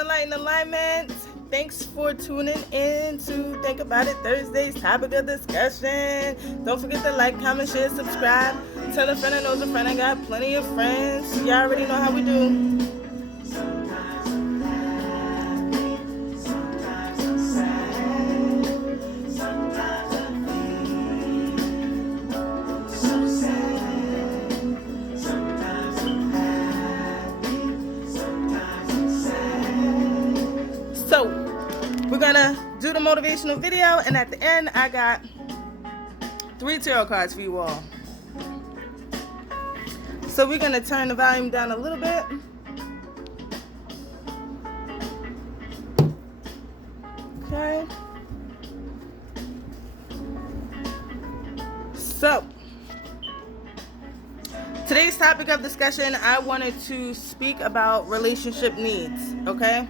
Enlighten Alignment. Thanks for tuning in to Think About It Thursday's topic of discussion. Don't forget to like, comment, share, subscribe. Tell a friend that knows a friend. I got plenty of friends. Y'all already know how we do. So, we're gonna do the motivational video, and at the end, I got 3 tarot cards for you all. So we're gonna turn the volume down a little bit. Okay. So, today's topic of discussion, I wanted to speak about relationship needs, okay?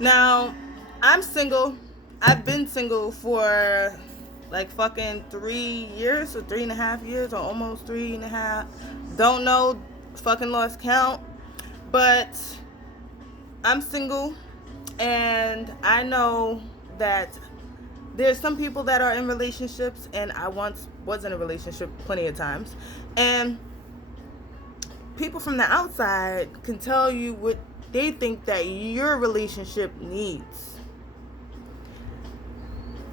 Now, I'm single. I've been single for like fucking 3 years or 3.5 years or almost 3.5. Don't know, fucking lost count. But I'm single, and I know that there's some people that are in relationships, and I once was in a relationship plenty of times. And people from the outside can tell you what they think that your relationship needs.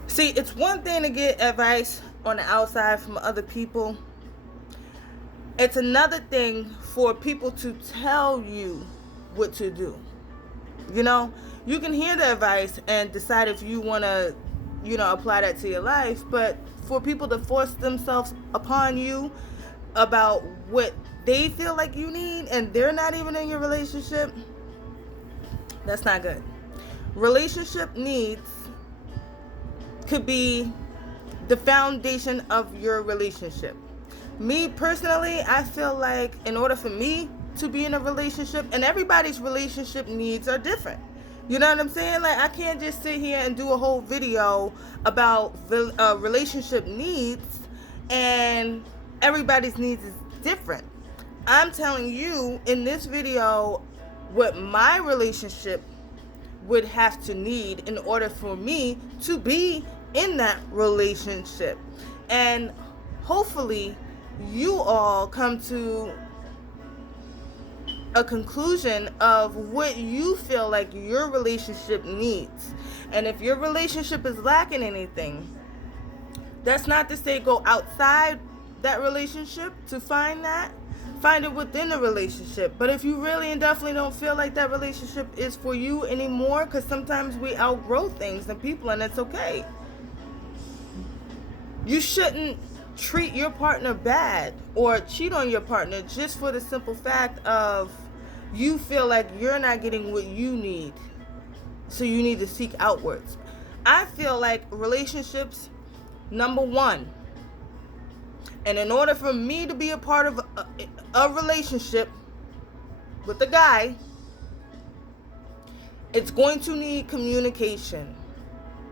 See, it's one thing to get advice on the outside from other people. It's another thing for people to tell you what to do. You know, you can hear the advice and decide if you want to, apply that to your life. But for people to force themselves upon you about what they feel like you need, and they're not even in your relationship, that's not good. Relationship needs could be the foundation of your relationship. Me personally, I feel like in order for me to be in a relationship, and everybody's relationship needs are different. You know what I'm saying? Like, I can't just sit here and do a whole video about relationship needs, and everybody's needs is different. I'm telling you in this video what my relationship would have to need in order for me to be in that relationship. And hopefully you all come to a conclusion of what you feel like your relationship needs. And if your relationship is lacking anything, that's not to say go outside that relationship to find that. Find it within the relationship. But if you really and definitely don't feel like that relationship is for you anymore, because sometimes we outgrow things and people, and it's okay. You shouldn't treat your partner bad or cheat on your partner just for the simple fact of you feel like you're not getting what you need, so you need to seek outwards. I feel like relationships, number one, and in order for me to be a part of a relationship with a guy, it's going to need communication,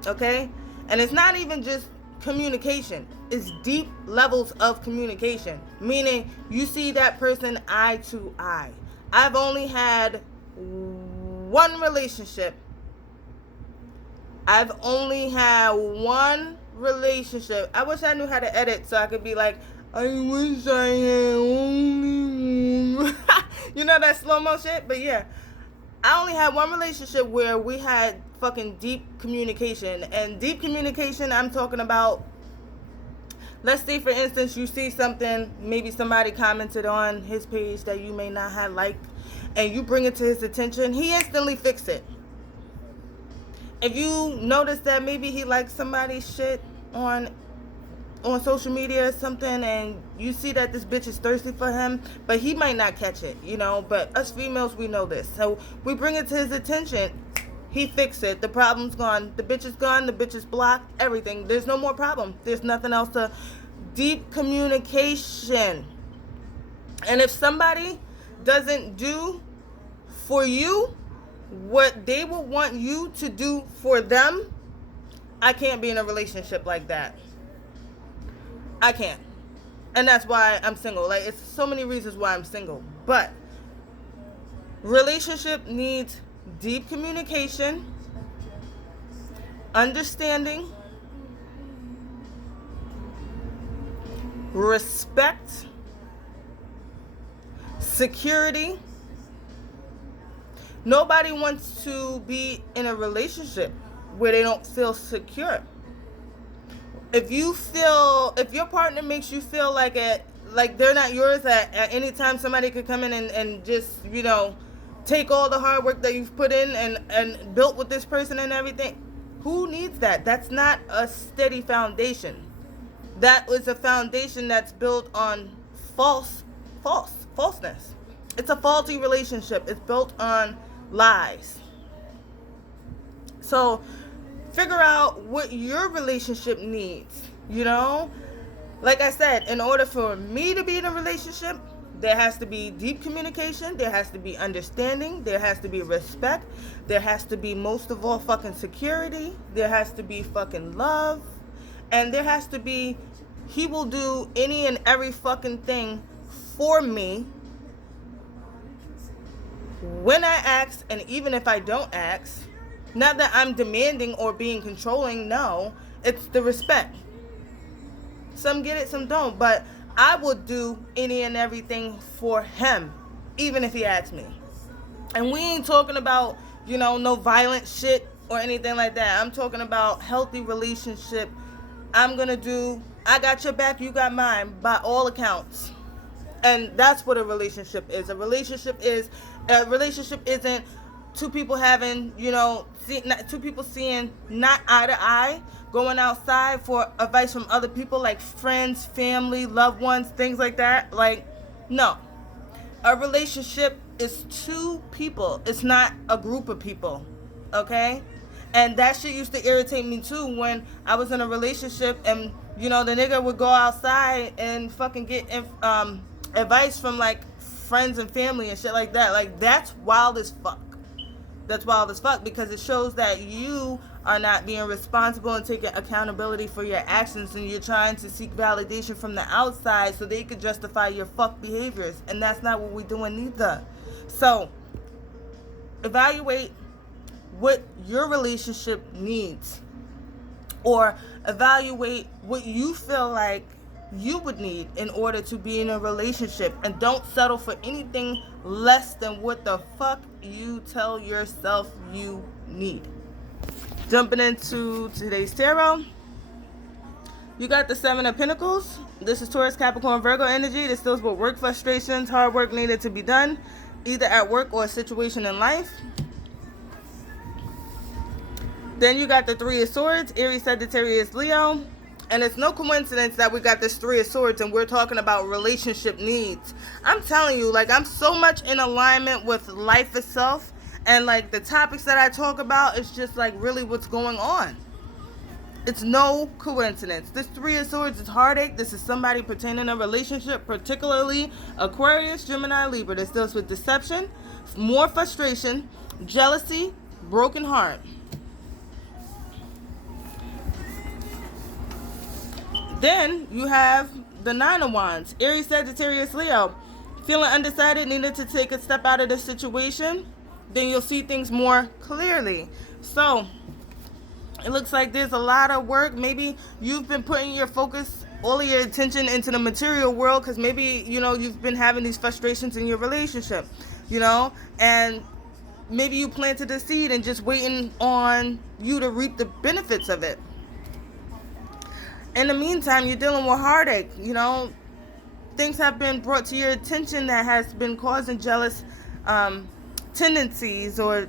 okay? And it's not even just communication. It's deep levels of communication, meaning you see that person eye to eye. I've only had one relationship. I wish I knew how to edit so I could be like, I wish I had only one. You know that slow-mo shit? But yeah, I only had one relationship where we had fucking deep communication. And deep communication, I'm talking about, let's say for instance, you see something, maybe somebody commented on his page that you may not have liked, and you bring it to his attention, he instantly fixes it. If you notice that maybe he likes somebody's shit on social media or something, and you see that this bitch is thirsty for him, but he might not catch it, but us females, we know this. So we bring it to his attention, he fixed it, the problem's gone, the bitch is gone, the bitch is blocked, everything. There's no more problem. There's nothing else to deep communication. And if somebody doesn't do for you what they will want you to do for them, I can't be in a relationship like that. I can't. And that's why I'm single. Like, it's so many reasons why I'm single. But relationship needs deep communication, understanding, respect, security. Nobody wants to be in a relationship where they don't feel secure. If your partner makes you feel like they're not yours, at any time somebody could come in and just, take all the hard work that you've put in and built with this person and everything, who needs that? That's not a steady foundation. That is a foundation that's built on falseness. It's a faulty relationship. It's built on lies. So figure out what your relationship needs. Like I said, in order for me to be in a relationship, there has to be deep communication, there has to be understanding, there has to be respect, there has to be, most of all, fucking security, there has to be fucking love, and there has to be, he will do any and every fucking thing for me when I ask, and even if I don't ask. Not that I'm demanding or being controlling, no. It's the respect. Some get it, some don't, but I will do any and everything for him, even if he asks me. And we ain't talking about, no violent shit or anything like that. I'm talking about healthy relationship. I got your back, you got mine, by all accounts. And that's what a relationship is. A relationship isn't two people having, two people seeing not eye to eye, going outside for advice from other people like friends, family, loved ones, things like that. Like, no. A relationship is two people. It's not a group of people. Okay? And that shit used to irritate me too when I was in a relationship and, the nigga would go outside and fucking get advice from like friends and family and shit like that. Like, that's wild as fuck. That's wild as fuck, because it shows that you are not being responsible and taking accountability for your actions, and you're trying to seek validation from the outside so they could justify your fuck behaviors, and that's not what we're doing either. So evaluate what your relationship needs, or evaluate what you feel like you would need in order to be in a relationship, and don't settle for anything less than what the fuck you tell yourself you need. Jumping into today's tarot, you got the Seven of Pentacles. This is Taurus, Capricorn, Virgo energy. This deals with work frustrations, hard work needed to be done, either at work or a situation in life. Then you got the Three of Swords, Aries, Sagittarius, Leo. And it's no coincidence that we got this Three of Swords and we're talking about relationship needs. I'm telling you, like, I'm so much in alignment with life itself. And, like, the topics that I talk about is just, like, really what's going on. It's no coincidence. This Three of Swords is heartache. This is somebody pertaining to a relationship, particularly Aquarius, Gemini, Libra. This deals with deception, more frustration, jealousy, broken heart. Then you have the Nine of Wands, Aries, Sagittarius, Leo. Feeling undecided, needed to take a step out of the situation, then you'll see things more clearly. So it looks like there's a lot of work. Maybe you've been putting your focus, all of your attention into the material world, because maybe, you've been having these frustrations in your relationship, and maybe you planted a seed and just waiting on you to reap the benefits of it. In the meantime, you're dealing with heartache. Things have been brought to your attention that has been causing jealous tendencies, or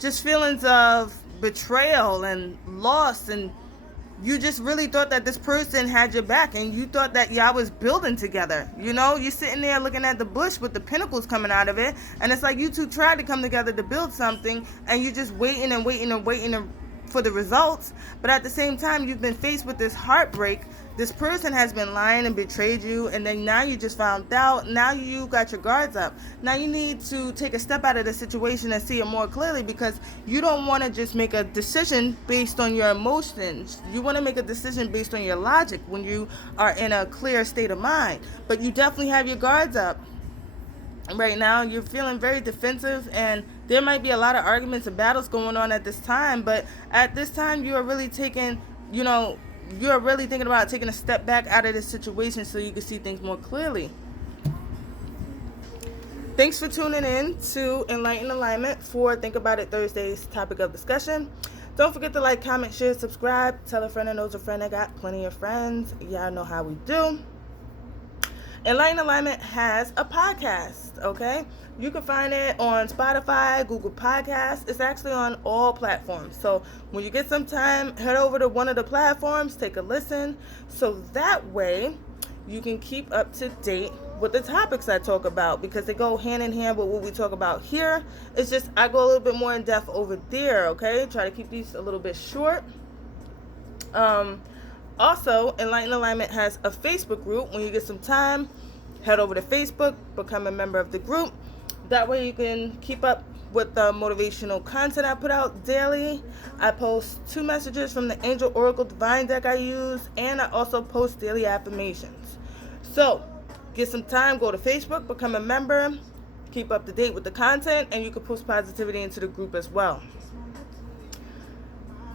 just feelings of betrayal and loss, and you just really thought that this person had your back, and you thought that y'all was building together. You're sitting there looking at the bush with the pinnacles coming out of it, and it's like you two tried to come together to build something, and you're just waiting for the results. But at the same time, you've been faced with this heartbreak. This person has been lying and betrayed you, and then now you just found out. Now you got your guards up. Now you need to take a step out of the situation and see it more clearly, because you don't want to just make a decision based on your emotions. You want to make a decision based on your logic when you are in a clear state of mind. But you definitely have your guards up. Right now, you're feeling very defensive and There might be a lot of arguments and battles going on at this time, but at this time you are really taking, you're really thinking about taking a step back out of this situation so you can see things more clearly. Thanks for tuning in to Enlighten Alignment for Think About It Thursday's topic of discussion. Don't forget to like, comment, share, subscribe. Tell a friend that knows a friend that got plenty of friends. Y'all know how we do. Enlighten Alignment has a podcast, okay? You can find it on Spotify, Google Podcasts. It's actually on all platforms. So when you get some time, head over to one of the platforms, take a listen. So that way you can keep up to date with the topics I talk about, because they go hand in hand with what we talk about here. It's just I go a little bit more in depth over there, okay? Try to keep these a little bit short. Also, Enlighten Alignment has a Facebook group. When you get some time, head over to Facebook, become a member of the group. That way you can keep up with the motivational content I put out daily. I post 2 messages from the Angel Oracle Divine deck I use, and I also post daily affirmations. So, get some time, go to Facebook, become a member, keep up to date with the content, and you can post positivity into the group as well.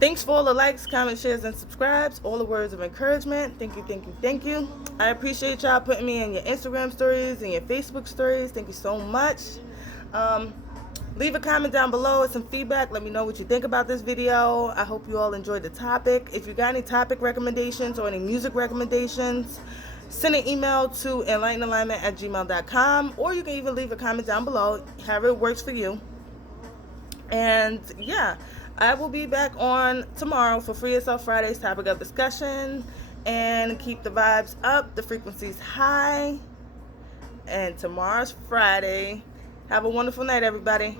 Thanks for all the likes, comments, shares, and subscribes. All the words of encouragement. Thank you, thank you, thank you. I appreciate y'all putting me in your Instagram stories and your Facebook stories. Thank you so much. Leave a comment down below with some feedback. Let me know what you think about this video. I hope you all enjoyed the topic. If you got any topic recommendations or any music recommendations, send an email to enlightenalignment@gmail.com, or you can even leave a comment down below, however it works for you. And yeah, I will be back on tomorrow for Free Yourself Friday's topic of discussion. And keep the vibes up, the frequencies high. And tomorrow's Friday. Have a wonderful night, everybody.